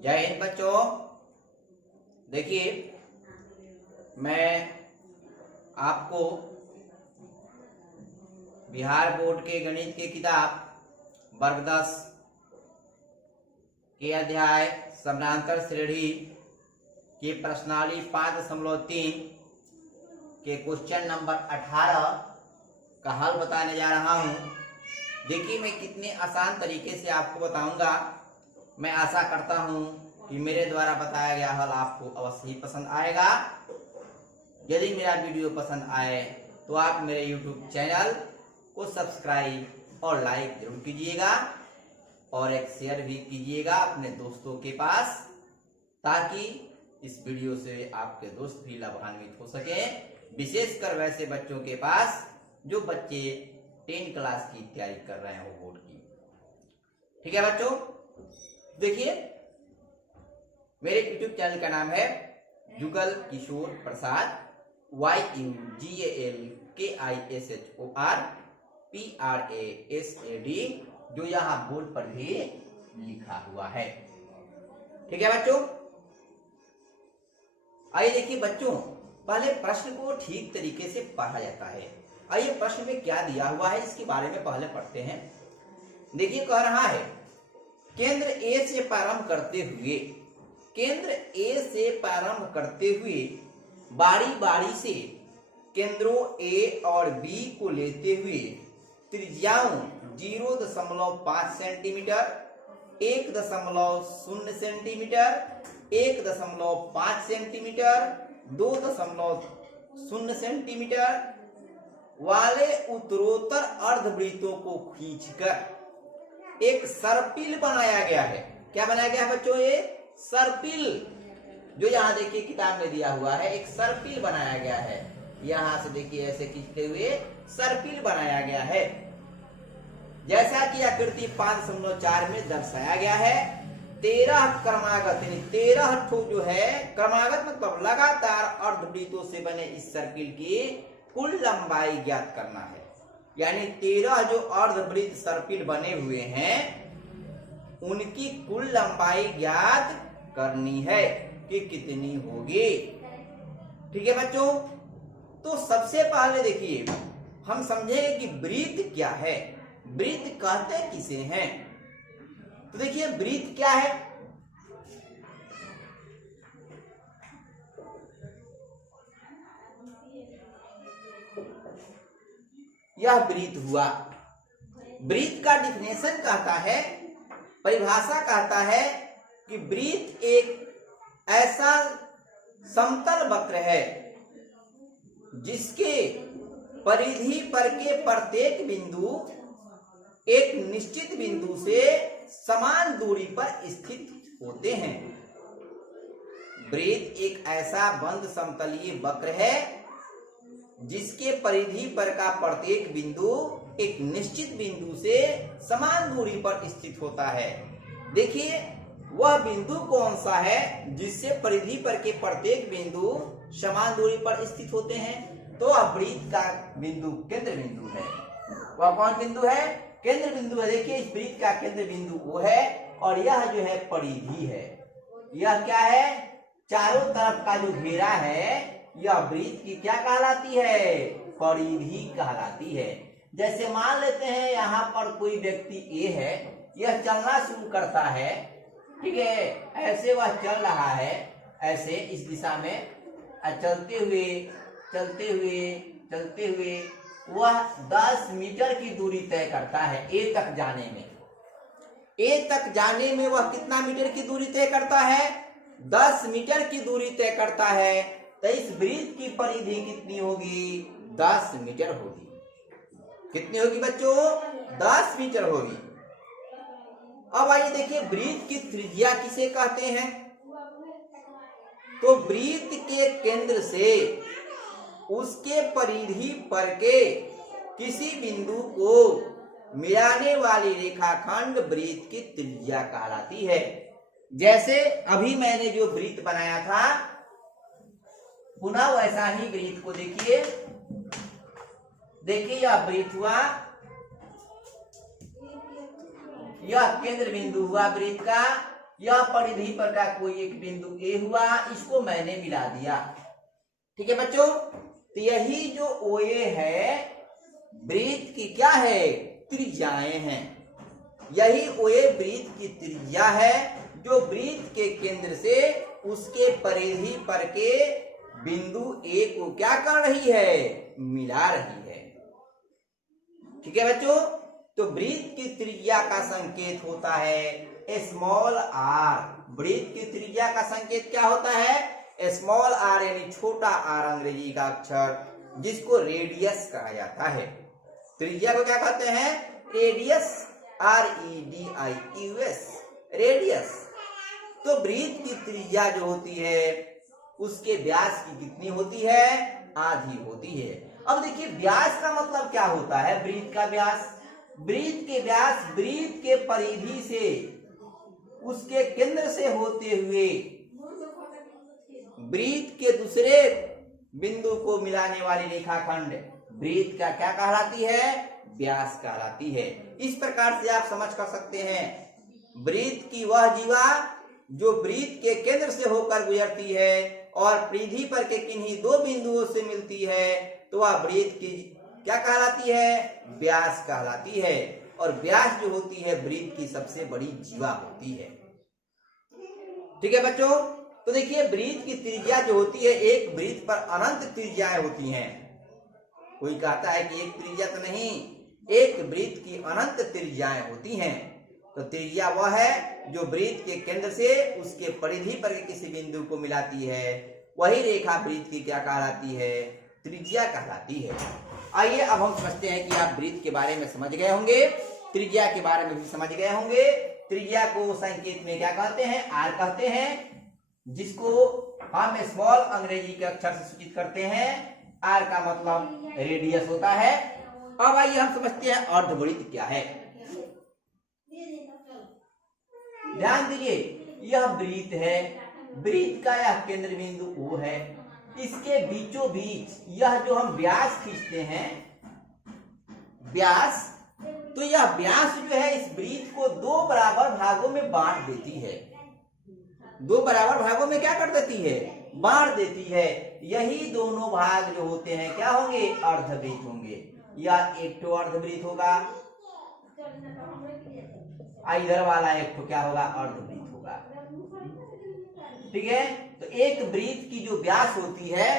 जय हिंद बच्चों। देखिए, मैं आपको बिहार बोर्ड के गणित की किताब वर्ग 10 के अध्याय समानांतर श्रेणी के प्रश्नावली 5.3 के क्वेश्चन नंबर 18 का हल बताने जा रहा हूं। देखिए, मैं कितने आसान तरीके से आपको बताऊंगा। मैं आशा करता हूं कि मेरे द्वारा बताया गया हल आपको अवश्य ही पसंद आएगा। यदि मेरा वीडियो पसंद आए तो आप मेरे YouTube चैनल को सब्सक्राइब और लाइक जरूर कीजिएगा और एक शेयर भी कीजिएगा अपने दोस्तों के पास, ताकि इस वीडियो से आपके दोस्त भी लाभान्वित हो सके, विशेषकर वैसे बच्चों के पास जो बच्चे 10 क्लास की तैयारी कर रहे हैं, वो बोर्ड की। ठीक है बच्चों, देखिए, मेरे YouTube चैनल का नाम है जुगल किशोर प्रसाद, YUGALKISHORPRASAD, जो यहाँ बोर्ड पर भी लिखा हुआ है। ठीक है बच्चों, आइए देखिए बच्चों, पहले प्रश्न को ठीक तरीके से पढ़ा जाता है। आइए प्रश्न में क्या दिया हुआ है इसके बारे में पहले पढ़ते हैं। देखिए, कह रहा है केंद्र ए से प्रारंभ करते हुए बारी बारी से केंद्रों ए और बी को लेते हुए त्रिज्याओं 0.5 सेंटीमीटर, 1.0 सेंटीमीटर, 1.5 सेंटीमीटर, 2.0 सेंटीमीटर वाले उत्तरोत्तर अर्धवृत्तों को खींचकर एक सर्पिल बनाया गया है। क्या बनाया गया है बच्चों? ये सर्पिल, जो यहाँ देखिए किताब में दिया हुआ है, एक सर्पिल बनाया गया है। यहाँ से देखिए ऐसे खींचते हुए सर्पिल बनाया गया है, जैसा कि आकृति 5.4 में दर्शाया गया है। 13 क्रमागत, यानी 13 ठो जो है क्रमागत मतलब लगातार अर्धवृत्तों से बने इस सर्किल की कुल लंबाई ज्ञात करना है। यानी 13 जो अर्धवृत्त सर्पिल बने हुए हैं, उनकी कुल लंबाई ज्ञात करनी है कि कितनी होगी। ठीक है बच्चों, तो सबसे पहले देखिए हम समझेंगे कि वृत्त क्या है, वृत्त कहते किसे हैं। तो देखिए, वृत्त क्या है? यह वृत्त हुआ। वृत्त का डिफिनेशन कहता है, परिभाषा कहता है कि वृत्त एक ऐसा समतल वक्र है जिसके परिधि पर के प्रत्येक बिंदु एक निश्चित बिंदु से समान दूरी पर स्थित होते हैं। वृत्त एक ऐसा बंद समतलीय वक्र है जिसके परिधि पर का प्रत्येक बिंदु एक निश्चित बिंदु से समान दूरी पर स्थित होता है। देखिए, वह बिंदु कौन सा है जिससे परिधि पर के प्रत्येक बिंदु समान दूरी पर स्थित होते हैं? तो वह वृत्त का बिंदु केंद्र बिंदु है। वह कौन बिंदु है? केंद्र बिंदु है। देखिए, इस वृत्त का केंद्र बिंदु वो है, और यह जो है परिधि है। यह क्या है? चारों तरफ का जो घेरा है, यह वृत्त की क्या कहलाती है? परिधि कहलाती है। जैसे मान लेते हैं यहाँ पर कोई व्यक्ति ए है, यह चलना शुरू करता है। ठीक है, ऐसे वह चल रहा है, ऐसे इस दिशा में चलते हुए वह 10 मीटर की दूरी तय करता है ए तक जाने में। ए तक जाने में वह कितना मीटर की दूरी तय करता है? 10 मीटर की दूरी तय करता है। तो इस वृत्त की परिधि कितनी होगी? 10 मीटर होगी। कितनी होगी बच्चों? 10 मीटर होगी। अब आइए देखिए, वृत्त की त्रिज्या किसे कहते हैं? तो वृत्त के केंद्र से उसके परिधि पर के किसी बिंदु को मिलाने वाली रेखाखंड वृत्त की त्रिज्या कहलाती है। जैसे अभी मैंने जो वृत्त बनाया था, पुनः वैसा ही वृत्त को देखिए। देखिए, यह वृत्त हुआ, यह केंद्र बिंदु हुआ वृत्त का, यह परिधि पर का कोई एक बिंदु ए हुआ, इसको मैंने मिला दिया। ठीक है बच्चों, तो यही जो ओए है वृत्त की क्या है, त्रिज्याएं हैं। यही ओए वृत्त की त्रिज्या है जो वृत्त के केंद्र से उसके परिधि पर के बिंदु ए को क्या कर रही है, मिला रही है। ठीक है बच्चों, तो वृत्त की त्रिज्या का संकेत होता है स्मॉल आर। वृत्त की त्रिज्या का संकेत क्या होता है, स्मॉल आर, यानी छोटा आर अंग्रेजी का अक्षर, जिसको रेडियस कहा जाता है। त्रिज्या को क्या कहते हैं, रेडियस, REDIUS, रेडियस। तो वृत्त की त्रिज्या जो होती है उसके व्यास की कितनी होती है, आधी होती है। अब देखिए व्यास का मतलब क्या होता है, वृत्त का व्यास, वृत्त के व्यास वृत्त के परिधि से उसके केंद्र से होते हुए वृत्त के दूसरे बिंदु को मिलाने वाली रेखाखंड वृत्त का क्या कहलाती है, व्यास कहलाती है। इस प्रकार से आप समझ कर सकते हैं वृत्त की वह जीवा जो वृत्त के केंद्र से होकर गुजरती है और परिधि पर के किन्हीं दो बिंदुओं से मिलती है, तो वह वृत्त की क्या कहलाती है, व्यास कहलाती है। और व्यास जो होती है वृत्त की सबसे बड़ी जीवा होती है। ठीक है बच्चों, तो देखिए वृत्त की त्रिज्या जो होती है, एक वृत्त पर अनंत त्रिज्याएं होती हैं। कोई कहता है कि एक त्रिज्या तो नहीं, एक वृत्त की अनंत त्रिज्याएं होती हैं। तो त्रिज्या वह है जो वृत्त के केंद्र से उसके परिधि पर किसी बिंदु को मिलाती है, वही रेखा वृत्त की क्या कहलाती है, त्रिज्या कहलाती है। आइए अब हम समझते हैं कि आप वृत्त के बारे में समझ गए होंगे, त्रिज्या के बारे में भी समझ गए होंगे। त्रिज्या को संकेत में क्या कहते हैं, आर कहते हैं, जिसको हम स्मॉल अंग्रेजी के अक्षर से सूचित करते हैं। आर का मतलब रेडियस होता है। अब आइए हम समझते हैं अर्धवृत्त क्या है। ध्यान दीजिए, यह वृत्त है, वृत्त का यह केंद्र बिंदु O है, इसके बीचों बीच यह जो हम व्यास खींचते हैं, व्यास, तो यह व्यास जो है इस वृत्त को दो बराबर भागों में बांट देती है। दो बराबर भागों में क्या कर देती है, बांट देती है। यही दोनों भाग जो होते हैं क्या होंगे, अर्धवृत्त होंगे। यह एक तो अर्धवृत्त होगा, इधर वाला एक तो क्या होगा, अर्धवृत्त होगा। ठीक है, तो एक वृत्त की जो व्यास होती है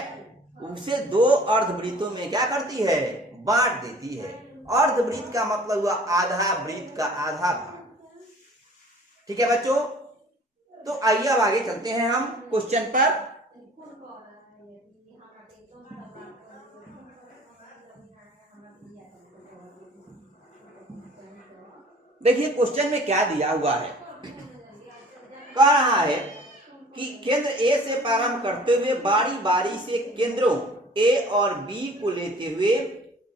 उसे दो अर्धवृत्तों में क्या करती है, बांट देती है। अर्धवृत्त का मतलब हुआ आधा वृत्त का आधा भाग। ठीक है बच्चों, तो आइए अब आगे चलते हैं हम क्वेश्चन पर। देखिए क्वेश्चन में क्या दिया हुआ है, कह रहा है कि केंद्र ए से प्रारंभ करते हुए बारी बारी से केंद्रों ए और बी को लेते हुए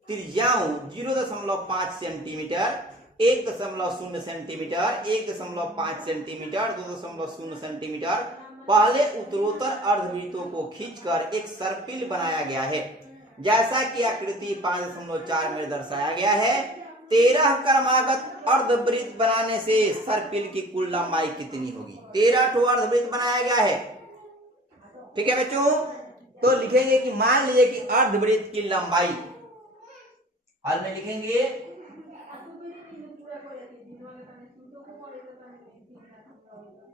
त्रिज्याओं 0.5 सेंटीमीटर, 1.0 सेंटीमीटर, 1.5 सेंटीमीटर, 2.0 सेंटीमीटर पहले उत्तरोत्तर अर्धवृत्तों को खींचकर एक सर्पिल बनाया गया है। जैसा कि आकृति 5.4 में दर्शाया गया है। 13 क्रमागत अर्धवृत्त बनाने से सर्पिल की कुल लंबाई कितनी होगी। 13 ठो अर्धवृत्त बनाया गया है। ठीक है बच्चों, तो लिखेंगे कि मान लीजिए कि अर्धवृत्त की लंबाई, हल में लिखेंगे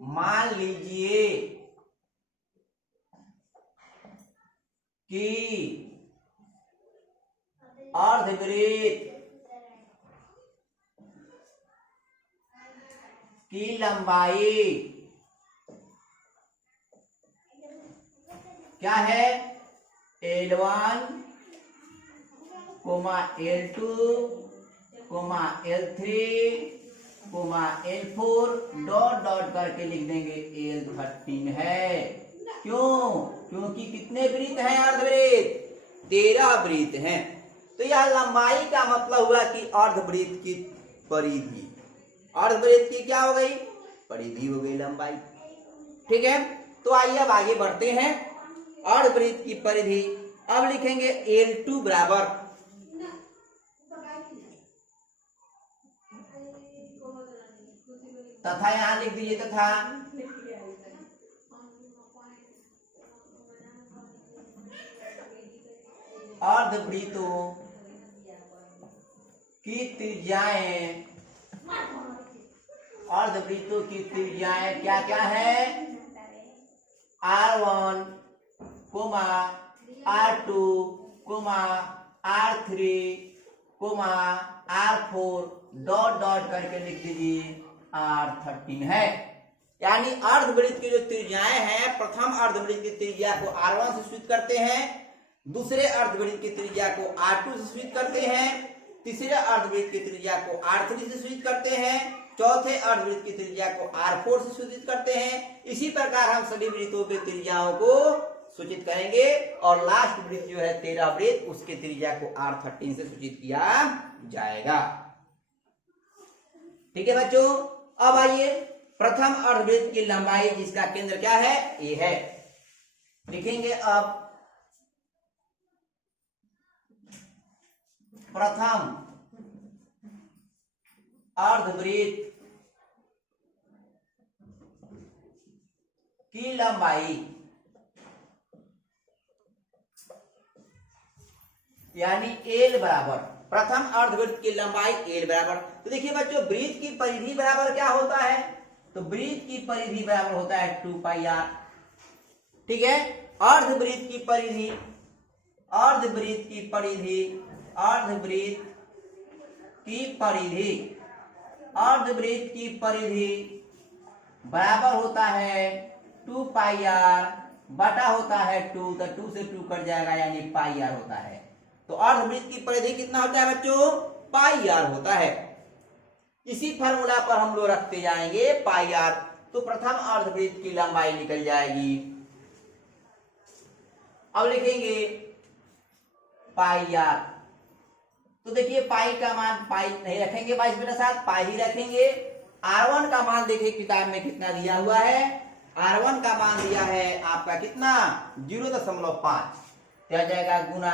मान लीजिए कि अर्धवृत्त की लंबाई क्या है, L1, L2, L3, L4 dot dot करके लिख देंगे L13 है। क्यों, क्योंकि कितने वृत्त हैं अर्धवृत्त, 13 वृत्त हैं। तो यह लंबाई का मतलब हुआ कि अर्धवृत्त की परिधि, अर्धवृत्त की क्या हो गई, परिधि हो गई लंबाई। ठीक है, तो आइए अब आगे बढ़ते हैं। अर्धवृत्त की परिधि अब लिखेंगे L2 बराबर तथा यहां लिख दीजिए, तथा अर्धवृत्तों की त्रिज्याएं, अर्धवृत्तों की त्रिज्याएं क्या क्या है? R1, R2, R3, R4 dot dot करके लिख दीजिए R13 है। यानी अर्धवृत्त की जो त्रिज्याएं हैं, प्रथम अर्धवृत्त की त्रिज्या को R1 से सूचित करते हैं, दूसरे अर्धवृत्त की त्रिज्या को R2 से सूचित करते हैं, तीसरे अर्धवृत्त की त्रिज्या को R3 से सूचित करते हैं, चौथे अर्धवृत्त की त्रिज्या को R4 से सूचित करते हैं। इसी प्रकार हम सभी वृत्तों की त्रिज्याओं को सूचित करेंगे और लास्ट वृत्त जो है 13 वृत्त, उसके त्रिज्या को R13 से सूचित किया जाएगा। ठीक है बच्चों, अब आइए प्रथम अर्धवृत्त की लंबाई जिसका केंद्र क्या है? ए है। लिखेंगे अब प्रथम अर्धवृत्त की लंबाई, यानी एल बराबर, प्रथम अर्धवृत्त की लंबाई एल बराबर। तो देखिए बच्चों, वृत्त की परिधि बराबर क्या होता है? तो वृत्त की परिधि बराबर होता है 2 पाई r। ठीक है, अर्धवृत्त की परिधि, अर्धवृत्त की परिधि, अर्धवृत्त की परिधि, अर्धवृत्त की परिधि बराबर होता है 2 पाई r बटा होता है 2, तो 2 से 2 कट जाएगा यानी पाई r होता है। तो अर्धवृत्त की परिधि कितना होता है बच्चों? पाई r होता है। इसी फार्मूला पर हम लोग रखते जाएंगे पाई r, तो प्रथम अर्धवृत्त की लंबाई निकल जाएगी। अब लिखेंगे पाई r। तो देखिए पाई का मान, पाई नहीं रखेंगे 22/7, पाई ही रखेंगे। R1 का मान देखिए किताब में कितना दिया हुआ है? R1 का मान दिया है आपका कितना? 0.5। क्या जाएगा? गुना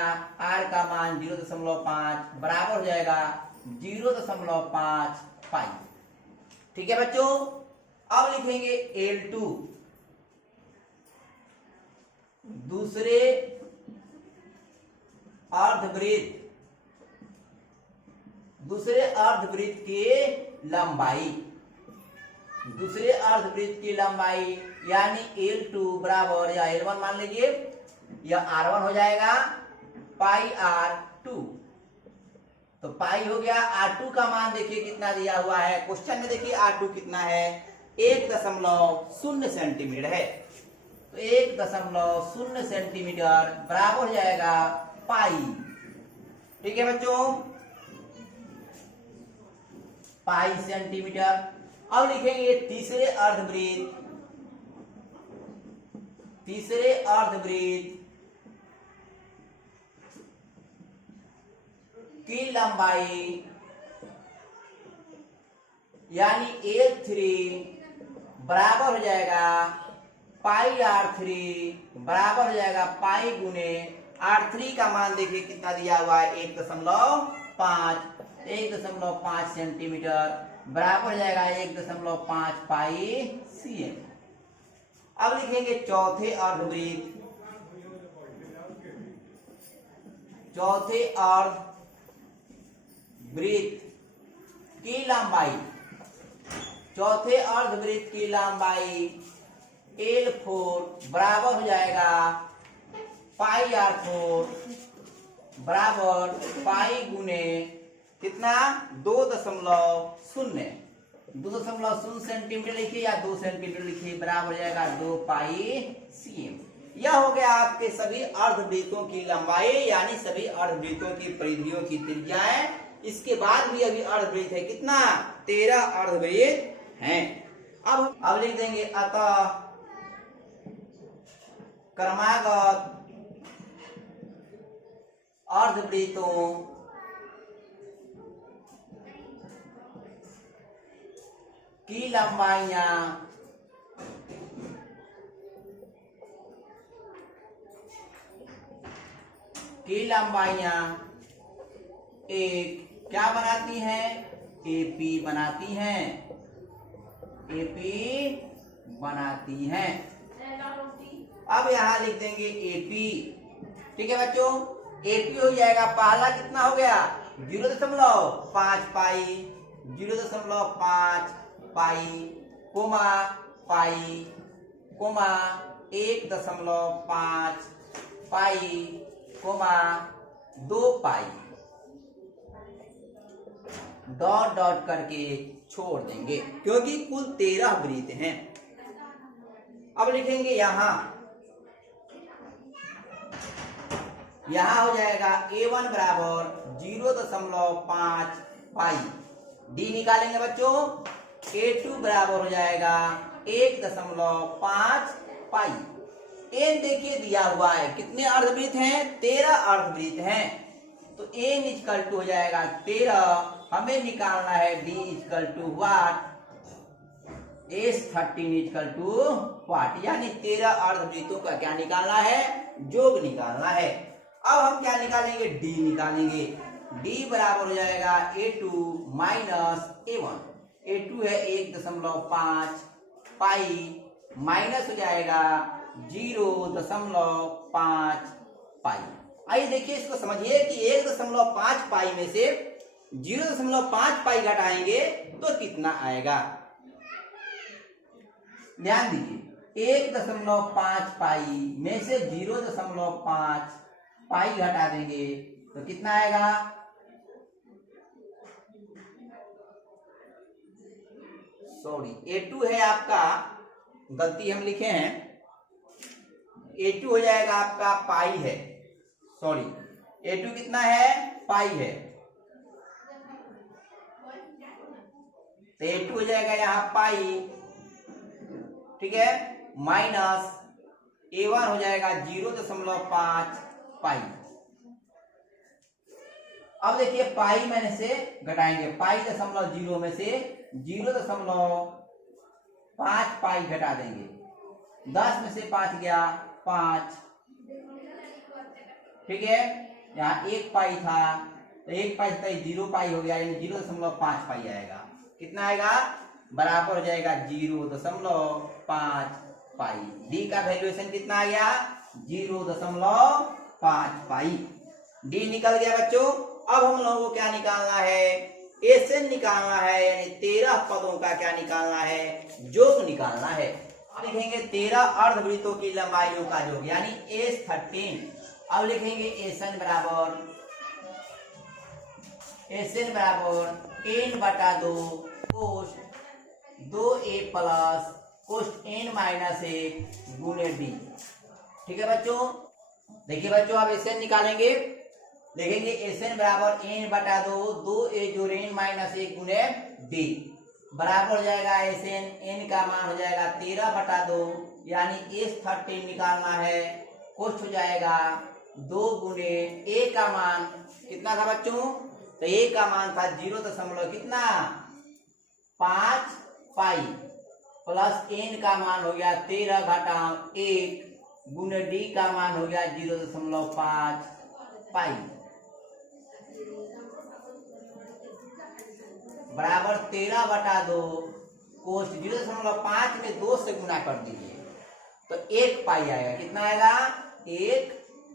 R का मान 0.5 बराबर हो जाएगा 0.5 पाई। ठीक है बच्चों, अब लिखेंगे L2, दूसरे अर्धवृत्त, दूसरे अर्धवृत्त की लंबाई, दूसरे अर्धवृत्त की लंबाई यानी L2 बराबर, या L1 मान लीजिए, यह R1 हो जाएगा पाई R2। तो पाई हो गया। R2 का मान देखिए कितना दिया हुआ है क्वेश्चन में, देखिए R2 कितना है? 1.0 सेंटीमीटर है। तो 1.0 सेंटीमीटर बराबर हो जाएगा पाई। ठीक है बच्चों, पाई सेंटीमीटर। अब लिखेंगे तीसरे अर्धवृत्त, तीसरे अर्धवृत्त की लंबाई यानी L3 बराबर हो जाएगा पाई R3 बराबर हो जाएगा पाई गुने R3 का मान देखिए कितना दिया हुआ है? 1.5 सेंटीमीटर बराबर हो जाएगा 1.5 पाई cm। अब लिखेंगे चौथे अर्धवृत्त, चौथे अर्धवृत्त की लंबाई, चौथे अर्धवृत्त की लंबाई L4 बराबर हो जाएगा पाई R4 बराबर पाई गुने कितना? 2.0 सेंटीमीटर लिखिए या 2 सेंटीमीटर लिखिए, बराबर हो जाएगा 2 पाई cm। यह हो गया आपके सभी अर्धवृत्तों की लंबाई, यानी सभी अर्धवृत्तों की परिधियों की त्रिज्याएं। इसके बाद भी अभी अर्धवृत्त है कितना? 13 अर्धवृत्त हैं। अब लिख देंगे अतः क्रमागत अर्धवृत्तों की लंबाइयां एक क्या बनाती हैं? AP बनाती हैं। एपी बनाती हैं। अब यहां लिख देंगे एपी। ठीक है बच्चों, एपी हो जाएगा, पहला कितना हो गया 0.5 पाई, 0.5 पाई, कोमा पाई, कोमा 1.5 पाई, कोमा 2 पाई, डॉट डॉट करके छोड़ देंगे क्योंकि कुल 13 वृत्त हैं। अब लिखेंगे यहां हो जाएगा A1 बराबर 0.5 पाई, डी निकालेंगे बच्चों, A2 बराबर हो जाएगा 1.5 पाई। एन देखिए दिया हुआ है, कितने अर्धवृत्त हैं 13 अर्धवृत्त हैं, तो एन इक्वल टू हो जाएगा 13। हमें निकालना है D equal to what, S13 equal to what, यानी 13 अर्धवृत्तों का क्या निकालना है, योग निकालना है। अब हम क्या निकालेंगे, डी निकालेंगे। डी बराबर हो जाएगा A2 माइनस A1, A2 है 1.5 पाई, माइनस हो जाएगा 0.5 पाई। आइए देखिए इसको समझिए कि 1.5 पाई में से 0.5 पाई घटाएंगे तो कितना आएगा। ध्यान दीजिए, 1.5 पाई में से 0.5 पाई घटा देंगे तो कितना आएगा, सॉरी A2 है आपका, गलती हम लिखे हैं, A2 हो जाएगा आपका पाई है, सॉरी A2 कितना है, पाई है, तो A2 हो जाएगा यहाँ पाई, ठीक है, माइनस A1 हो जाएगा 0.5 पाई। अब देखिए पाई मैंने से घटाएंगे, पाई 0.0 में से 0.5 पाई घटा देंगे, 10 में से 5 गया 5, ठीक है, यहाँ 1 पाई था तो 1 पाई था 0 पाई हो गया, यानी 0.5 पाई आएगा, कितना आएगा, बराबर हो जाएगा 0.5 पाई। डी का वैल्यूएशन कितना आ गया, 0.5 पाई। डी निकल गया बच्चों। अब हम लोगों को क्या निकालना है, एसएन निकालना है, यानी 13 पदों का क्या निकालना है, योग निकालना है। लिखेंगे 13 अर्धवृत्तों की लंबाइयों का योग, यानी S13। अब लिखेंगे एसएन बराबर n/2 कोष्ठ 2a प्लस कोष्ठ n-1 गुणे डी। ठीक है बच्चों, देखिए बच्चों अब एसएन निकालेंगे, देखेंगे एसएन बराबर n/2 2a जोड़ n-1 गुणे डी बराबर हो जाएगा एसएन, n का मान हो जाएगा 13/2, यानी S13 निकालना है, कोष्ठ हो जाएगा 2 गुणे a का मान कितना था बच्चों, तो a का मान था 0 कितना 5 पाई, प्लस n का मान हो गया 13/1 गुणे d का मान हो गया 0.5 पाई बराबर 13/2 कोष्ठ 0.5 में 2 से गुना कर दीजिए तो 1 पाई आएगा, कितना आएगा 1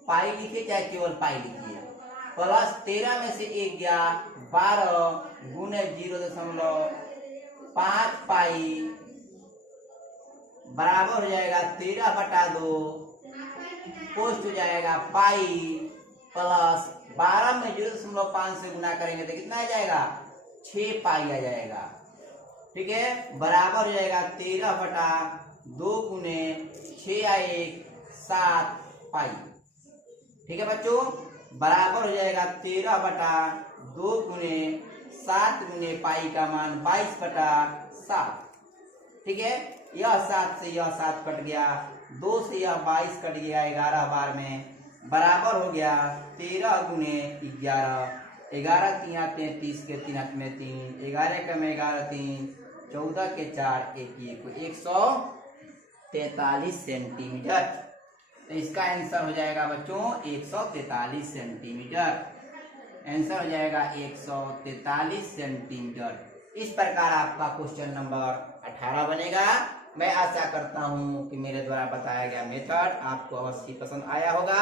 पाई लिखिए चाहे केवल पाई लिखिए, प्लस 13 में से 1 गया 12 गुणे 0.5 पाई बराबर हो जाएगा 13/2 कोष्ठ हो जाएगा पाई, प्लस 12 में 0.5 से गुना करेंगे तो कितना आ जाएगा 6 पाई आ जाएगा। ठीक है, बराबर हो जाएगा 13/2 गुणे 6 7 पाई। ठीक है बच्चों, बराबर हो जाएगा 13/2 गुणे 7 गुणे पाई का मान 22/7। ठीक है, यह 7 से यह 7 कट गया, 2 से यह 22 कट गया 11 बार में, बराबर हो गया 13 गुणे 11, 11 3 33 के 3 हाथ में 3, 11 का में 11 3, 14 के 4 1 143 सेंटीमीटर। तो इसका आंसर हो जाएगा बच्चों 143 सेंटीमीटर, आंसर हो जाएगा 143 सेंटीमीटर। इस प्रकार आपका क्वेश्चन नंबर 18 बनेगा। मैं आशा करता हूं कि मेरे द्वारा बताया गया मेथड आपको अवश्य पसंद आया होगा,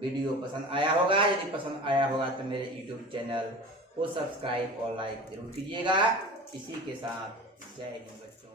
वीडियो पसंद आया होगा। यदि पसंद आया होगा तो मेरे YouTube चैनल को सब्सक्राइब और लाइक जरूर कीजिएगा। इसी के साथ जय हिंद बच्चों।